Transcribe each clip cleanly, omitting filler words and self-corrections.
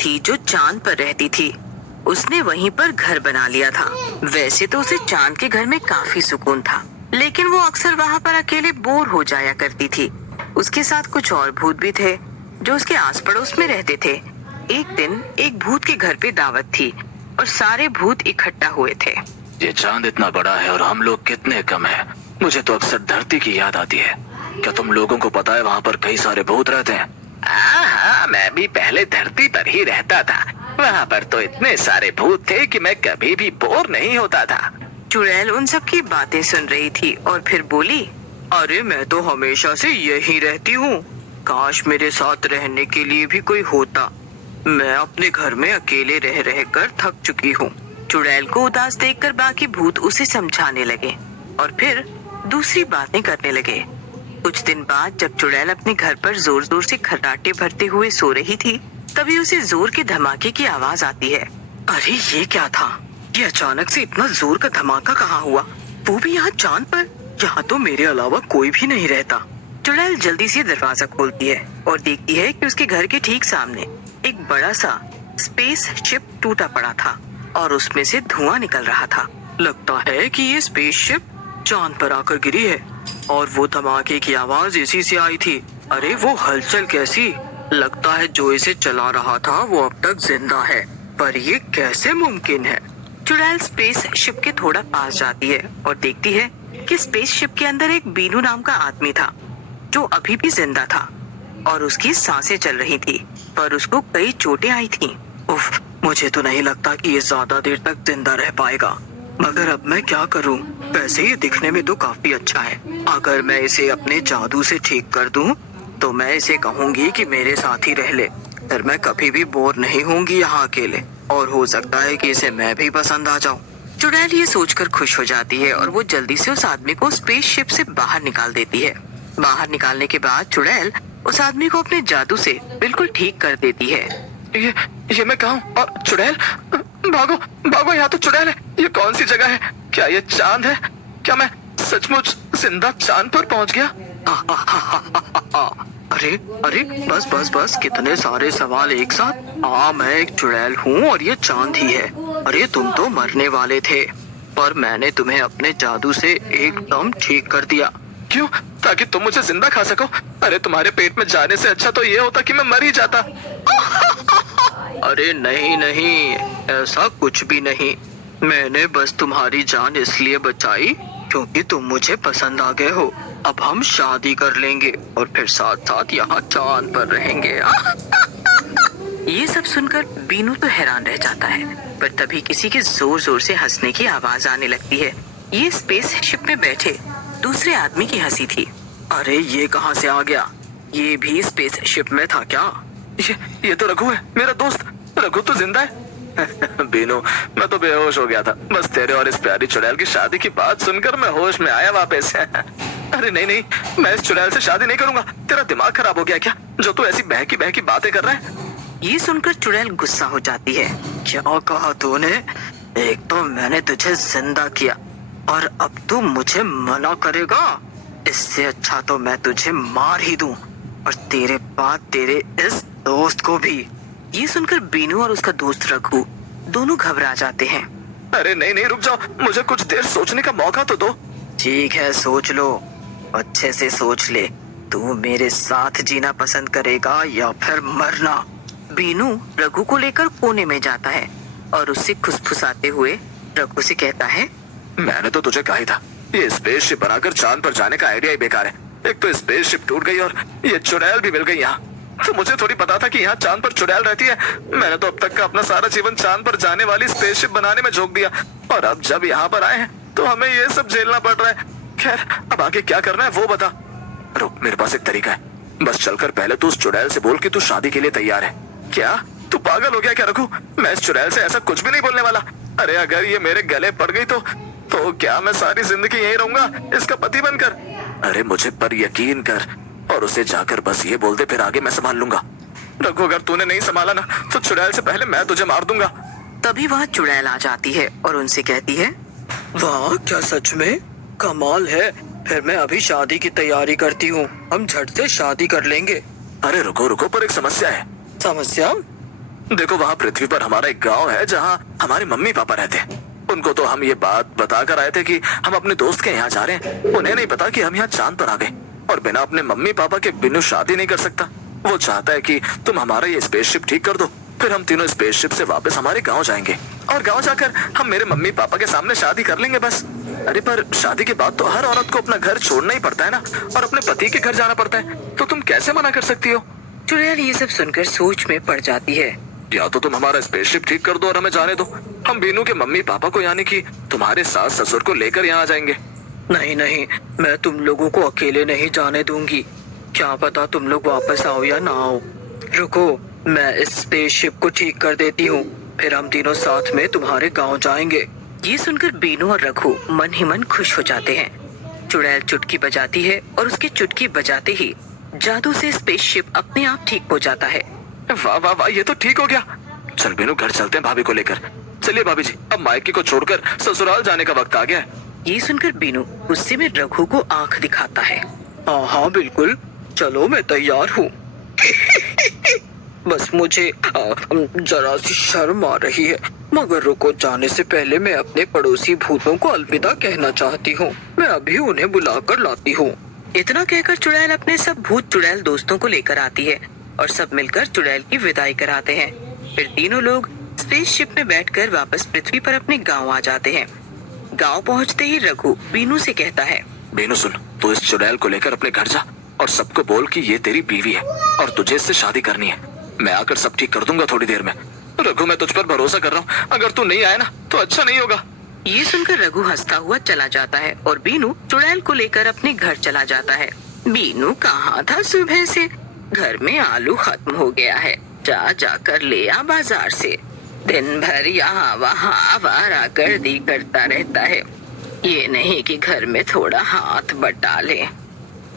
थी जो चांद पर रहती थी। उसने वहीं पर घर बना लिया था। वैसे तो उसे चांद के घर में काफी सुकून था, लेकिन वो अक्सर वहाँ पर अकेले बोर हो जाया करती थी। उसके साथ कुछ और भूत भी थे जो उसके आस पड़ोस में रहते थे। एक दिन एक भूत के घर पे दावत थी और सारे भूत इकट्ठा हुए थे। ये चांद इतना बड़ा है और हम लोग कितने कम हैं। मुझे तो अक्सर धरती की याद आती है। क्या तुम लोगों को पता है वहाँ पर कई सारे भूत रहते हैं? हाँ, मैं भी पहले धरती पर ही रहता था। वहाँ पर तो इतने सारे भूत थे कि मैं कभी भी बोर नहीं होता था। चुड़ैल उन सब की बातें सुन रही थी और फिर बोली, अरे मैं तो हमेशा से यही रहती हूँ। काश मेरे साथ रहने के लिए भी कोई होता। मैं अपने घर में अकेले रह रह कर थक चुकी हूँ। चुड़ैल को उदास देखकर बाकी भूत उसे समझाने लगे और फिर दूसरी बातें करने लगे। कुछ दिन बाद जब चुड़ैल अपने घर पर जोर जोर से खर्राटे भरते हुए सो रही थी, तभी उसे जोर के धमाके की आवाज आती है। अरे ये क्या था? ये अचानक से इतना जोर का धमाका कहाँ हुआ? वो भी यहाँ चांद पर? यहाँ तो मेरे अलावा कोई भी नहीं रहता। चुड़ैल जल्दी से दरवाजा खोलती है और देखती है कि उसके घर के ठीक सामने एक बड़ा सा स्पेस शिप टूटा पड़ा था और उसमें से धुआं निकल रहा था। लगता है कि ये स्पेस शिप चांद पर आकर गिरी है और वो धमाके की आवाज इसी से आई थी। अरे वो हलचल कैसी? लगता है जो इसे चला रहा था वो अब तक जिंदा है, पर ये कैसे मुमकिन है? चुड़ैल स्पेस शिप के थोड़ा पास जाती है और देखती है कि स्पेस शिप के अंदर एक बीनू नाम का आदमी था जो अभी भी जिंदा था और उसकी सांसें चल रही थी, पर उसको कई चोटें आई थी। उफ, मुझे तो नहीं लगता कि ये ज्यादा देर तक जिंदा रह पाएगा, मगर अब मैं क्या करूं? वैसे ये दिखने में तो काफी अच्छा है। अगर मैं इसे अपने जादू से ठीक कर दूं, तो मैं इसे कहूंगी कि मेरे साथ ही रह ले, फिर मैं कभी भी बोर नहीं होंगी यहाँ अकेले, और हो सकता है कि इसे मैं भी पसंद आ जाऊं। चुड़ैल ये सोचकर खुश हो जाती है और वो जल्दी से उस आदमी को स्पेस शिप से बाहर निकाल देती है। बाहर निकालने के बाद चुड़ैल उस आदमी को अपने जादू से बिल्कुल ठीक कर देती है। ये मैं कहाँ हूँ? और चुड़ैल, भागो भागो, यहाँ तो चुड़ैल है। ये कौन सी जगह है? क्या ये चांद है? क्या मैं सचमुच जिंदा चांद पर पहुँच गया? अरे अरे, बस बस बस, कितने सारे सवाल एक साथ। हाँ, मैं एक चुड़ैल हूँ और ये चांद ही है। अरे तुम तो मरने वाले थे, पर मैंने तुम्हें अपने जादू से एकदम ठीक कर दिया। क्यों? ताकि तुम मुझे जिंदा खा सको? अरे तुम्हारे पेट में जाने से अच्छा तो ये होता कि मैं मर ही जाता। अरे नहीं नहीं, ऐसा कुछ भी नहीं। मैंने बस तुम्हारी जान इसलिए बचाई क्योंकि तुम मुझे पसंद आ गए हो। अब हम शादी कर लेंगे और फिर साथ साथ यहाँ चांद पर रहेंगे। ये सब सुनकर बीनू तो हैरान रह जाता है, पर तभी किसी के जोर जोर से हंसने की आवाज आने लगती है। ये स्पेस शिप में बैठे दूसरे आदमी की हंसी थी। अरे ये कहाँ से आ गया? ये भी स्पेस शिप में था क्या? ये तो रघु है, मेरा दोस्त। रघु तो जिंदा है। बीनू, मैं तो बेहोश हो गया था। बस तेरे और इस प्यारी चुड़ैल की शादी की बात सुनकर मैं होश में आया वापस। अरे नहीं नहीं, मैं इस चुड़ैल से शादी नहीं करूंगा। तेरा दिमाग खराब हो गया क्या, जो तू ऐसी बहकी बहकी बातें कर रहा है? ये सुनकर चुड़ैल गुस्सा हो जाती है। क्या कहा तूने? एक तो मैंने तुझे जिंदा किया और अब तू मुझे मना करेगा? इससे अच्छा तो मैं तुझे मार ही दूं और तेरे बाद तेरे इस दोस्त को भी। ये सुनकर बीनू और उसका दोस्त रघु दोनों घबरा जाते हैं। अरे नहीं नहीं, रुक जाओ, मुझे कुछ देर सोचने का मौका तो दो। ठीक है, सोच लो, अच्छे से सोच ले। तू मेरे साथ जीना पसंद करेगा या फिर मरना? बीनू रघु को लेकर कोने में जाता है और उससे खुसफुसाते हुए रघु से कहता है, मैंने तो तुझे कहा ही था, ये स्पेसशिप बनाकर चांद पर जाने का आइडिया ही बेकार है। एक तो स्पेसशिप टूट गई और ये चुड़ैल भी मिल गई यहाँ। तो मुझे थोड़ी पता था कि यहाँ चांद पर चुड़ैल रहती है। मैंने तो अब तक का अपना सारा जीवन चांद पर जाने वाली स्पेसशिप बनाने में झोंक दिया, और अब जब यहाँ पर आए हैं तो हमें ये सब झेलना पड़ रहा है। खैर, अब आगे क्या करना है वो बता। रुक, मेरे पास एक तरीका है। बस चलकर पहले तू उस चुड़ैल से बोल कि तू शादी के लिए तैयार है। क्या तू पागल हो गया क्या रघु? मैं इस चुड़ैल से ऐसा कुछ भी नहीं बोलने वाला। अरे अगर ये मेरे गले पड़ गई तो क्या मैं सारी जिंदगी यही रहूंगा इसका पति बनकर? अरे मुझे पर यकीन कर और उसे जाकर बस ये बोल दे, फिर आगे मैं संभाल लूंगा। रघु, अगर तूने नहीं संभाला ना तो चुड़ैल से पहले मैं तुझे मार दूंगा। तभी वहाँ चुड़ैल आ जाती है और उनसे कहती है, वाह, क्या सच में कमाल है। फिर मैं अभी शादी की तैयारी करती हूँ, हम झट से शादी कर लेंगे। अरे रुको रुको, पर एक समस्या है। समस्या? देखो वहाँ पृथ्वी पर हमारा एक गांव है जहाँ हमारे मम्मी पापा रहते हैं। उनको तो हम ये बात बताकर आए थे कि हम अपने दोस्त के यहाँ जा रहे हैं। उन्हें नहीं पता कि हम यहाँ चांद पर आ गए और बिना अपने मम्मी पापा के बिनु शादी नहीं कर सकता। वो चाहता है कि तुम हमारा ये स्पेसशिप ठीक कर दो, फिर हम तीनों स्पेसशिप से वापस हमारे गांव जाएंगे और गांव जाकर हम मेरे मम्मी पापा के सामने शादी कर लेंगे बस। अरे पर शादी के बाद तो हर औरत को अपना घर छोड़ना ही पड़ता है ना, और अपने पति के घर जाना पड़ता है, तो तुम कैसे मना कर सकती हो? चुड़ैल ये सब सुनकर सोच में पड़ जाती है। या तो तुम हमारा स्पेसशिप ठीक कर दो और हमें जाने दो। हम बीनू के मम्मी पापा को यानी कि तुम्हारे सास ससुर को लेकर यहाँ आ जाएंगे। नहीं नहीं, मैं तुम लोगों को अकेले नहीं जाने दूंगी। क्या पता तुम लोग वापस आओ या ना आओ। रुको, मैं इस स्पेसशिप को ठीक कर देती हूँ, फिर हम तीनों साथ में तुम्हारे गांव जाएंगे। ये सुनकर बीनू और रघु मन ही मन खुश हो जाते हैं। चुड़ैल चुटकी बजाती है और उसकी चुटकी बजाते ही जादू से स्पेसशिप अपने आप ठीक हो जाता है। वाह वाह वाह, ये तो ठीक हो गया। चल बीनू, घर चलते हैं भाभी को लेकर। चलिए भाभी जी, अब मायके को छोड़कर ससुराल जाने का वक्त आ गया है। ये सुनकर बीनू गुस्से में रघु को आंख दिखाता है। हाँ बिल्कुल, चलो मैं तैयार हूँ। बस मुझे जरा सी शर्म आ रही है, मगर रुको, जाने से पहले मैं अपने पड़ोसी भूतों को अलविदा कहना चाहती हूँ। मैं अभी उन्हें बुलाकर लाती हूँ। इतना कहकर चुड़ैल अपने सब भूत चुड़ैल दोस्तों को लेकर आती है और सब मिलकर चुड़ैल की विदाई कराते हैं। फिर तीनों लोग स्पेसशिप में बैठकर वापस पृथ्वी पर अपने गांव आ जाते हैं। गांव पहुंचते ही रघु बीनू से कहता है, बीनू सुन, तू इस चुड़ैल को लेकर अपने घर जा और सबको बोल कि ये तेरी बीवी है और तुझे इससे शादी करनी है। मैं आकर सब ठीक कर दूंगा थोड़ी देर में। रघु, मैं तुझ पर भरोसा कर रहा हूँ, अगर तू नहीं आया ना तो अच्छा नहीं होगा। ये सुनकर रघु हंसता हुआ चला जाता है और बीनू चुड़ैल को लेकर अपने घर चला जाता है। बीनू कहाँ था सुबह से? घर में आलू खत्म हो गया है, जा जाकर ले आ बाजार से। दिन भर यहाँ वहाँ आवारा गर्दी करता रहता है, ये नहीं कि घर में थोड़ा हाथ बटा ले।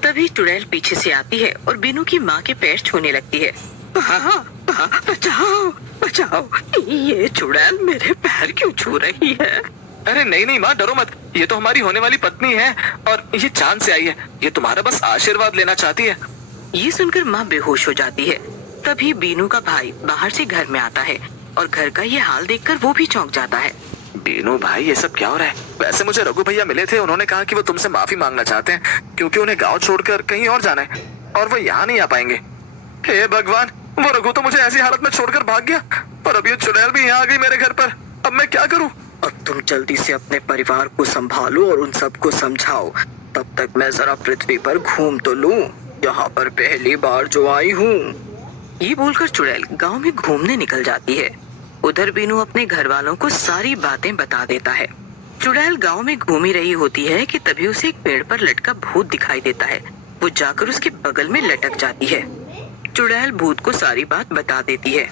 तभी चुड़ैल पीछे से आती है और बीनू की माँ के पैर छूने लगती है। बचाओ बचाओ, ये चुड़ैल मेरे पैर क्यों छू रही है? अरे नहीं नहीं माँ, डरो मत, ये तो हमारी होने वाली पत्नी है और ये चांद से आई है। ये तुम्हारा बस आशीर्वाद लेना चाहती है। ये सुनकर माँ बेहोश हो जाती है। तभी बीनू का भाई बाहर से घर में आता है और घर का ये हाल देखकर वो भी चौंक जाता है। बीनू भाई, ये सब क्या हो रहा है? वैसे मुझे रघु भैया मिले थे, उन्होंने कहा कि वो तुमसे माफी मांगना चाहते हैं क्योंकि उन्हें गांव छोड़कर कहीं और जाना है और वो यहाँ नहीं आ पाएंगे। हे भगवान, वो रघु तो मुझे ऐसी हालत में छोड़कर भाग गया और अब ये चुड़ैल भी यहाँ आ गई मेरे घर पर। अब मैं क्या करूँ? अब तुम जल्दी से अपने परिवार को संभालो और उन सबको समझाओ। तब तक मैं जरा पृथ्वी पर घूम तो लूं, यहाँ पर पहली बार जो आई हूँ। ये बोलकर चुड़ैल गांव में घूमने निकल जाती है। उधर बीनू अपने घर वालों को सारी बातें बता देता है। चुड़ैल गांव में घूम ही रही होती है कि तभी उसे एक पेड़ पर लटका भूत दिखाई देता है। वो जाकर उसके बगल में लटक जाती है। चुड़ैल भूत को सारी बात बता देती है।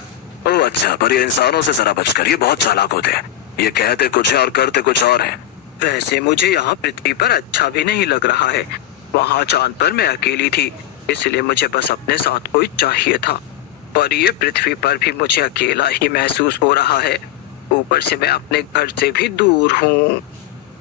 ओह अच्छा, पर ये इंसानों से जरा बचकर, ये बहुत चालाक होते हैं। ये कहते कुछ है और करते कुछ और है। वैसे मुझे यहाँ पृथ्वी पर अच्छा भी नहीं लग रहा है। वहाँ चांद पर मैं अकेली थी, इसलिए मुझे बस अपने साथ कोई चाहिए था, पर ये पृथ्वी पर भी मुझे अकेला ही महसूस हो रहा है। ऊपर से मैं अपने घर से भी दूर हूँ।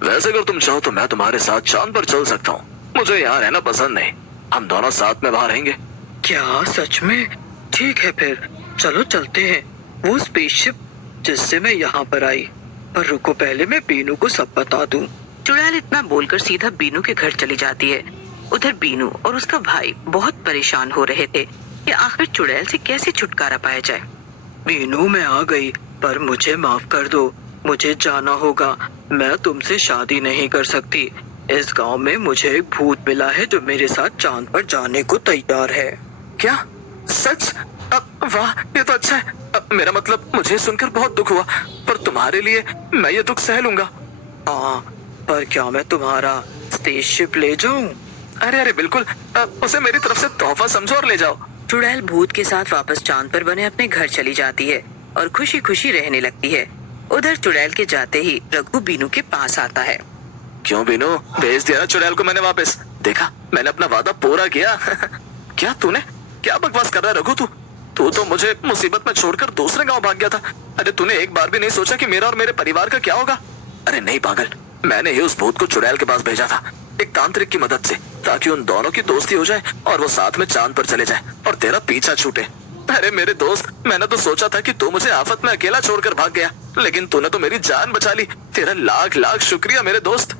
वैसे अगर तुम चाहो तो मैं तुम्हारे साथ चांद पर चल सकता हूँ। मुझे यहाँ रहना पसंद नहीं, हम दोनों साथ में वहाँ रहेंगे। क्या सच में? ठीक है फिर चलो चलते हैं, वो स्पेसशिप जिससे मैं यहाँ पर आई। पर रुको, पहले मैं बीनू को सब बता दूं। चुड़ैल इतना बोलकर सीधा बीनू के घर चली जाती है। उधर बीनू और उसका भाई बहुत परेशान हो रहे थे कि आखिर चुड़ैल से कैसे छुटकारा पाया जाए। बीनू, मैं आ गई, पर मुझे माफ कर दो, मुझे जाना होगा। मैं तुमसे शादी नहीं कर सकती। इस गांव में मुझे एक भूत मिला है जो मेरे साथ चांद पर जाने को तैयार है। क्या सच? वाह, ये तो अच्छा है। मेरा मतलब, मुझे सुनकर बहुत दुख हुआ, पर तुम्हारे लिए मैं ये दुख सह लूंगा। हाँ, पर क्या मैं तुम्हारा स्पेसशिप ले जाऊं? अरे अरे बिल्कुल, उसे मेरी तरफ से तोहफा समझो और ले जाओ। चुड़ैल भूत के साथ वापस चांद पर बने अपने घर चली जाती है और खुशी खुशी रहने लगती है। उधर चुड़ैल के जाते ही रघु बीनू के पास आता है। क्यों बीनू, भेज दिया ना चुड़ैल को मैंने वापस? देखा, मैंने अपना वादा पूरा किया। क्या तूने क्या बकवास कर रहा है रघु? तू तो मुझे मुसीबत में छोड़कर दूसरे गांव भाग गया था। अरे तूने एक बार भी नहीं सोचा कि मेरा और मेरे परिवार का क्या होगा? अरे नहीं पागल, मैंने ही उस भूत को चुड़ैल के पास भेजा था, एक तांत्रिक की मदद से, ताकि उन दोनों की दोस्ती हो जाए और वो साथ में चांद पर चले जाए और तेरा पीछा छूटे। अरे मेरे दोस्त, मैंने तो सोचा था कि तू मुझे आफत में अकेला छोड़कर भाग गया, लेकिन तूने तो मेरी जान बचा ली। तेरा लाख लाख शुक्रिया मेरे दोस्त।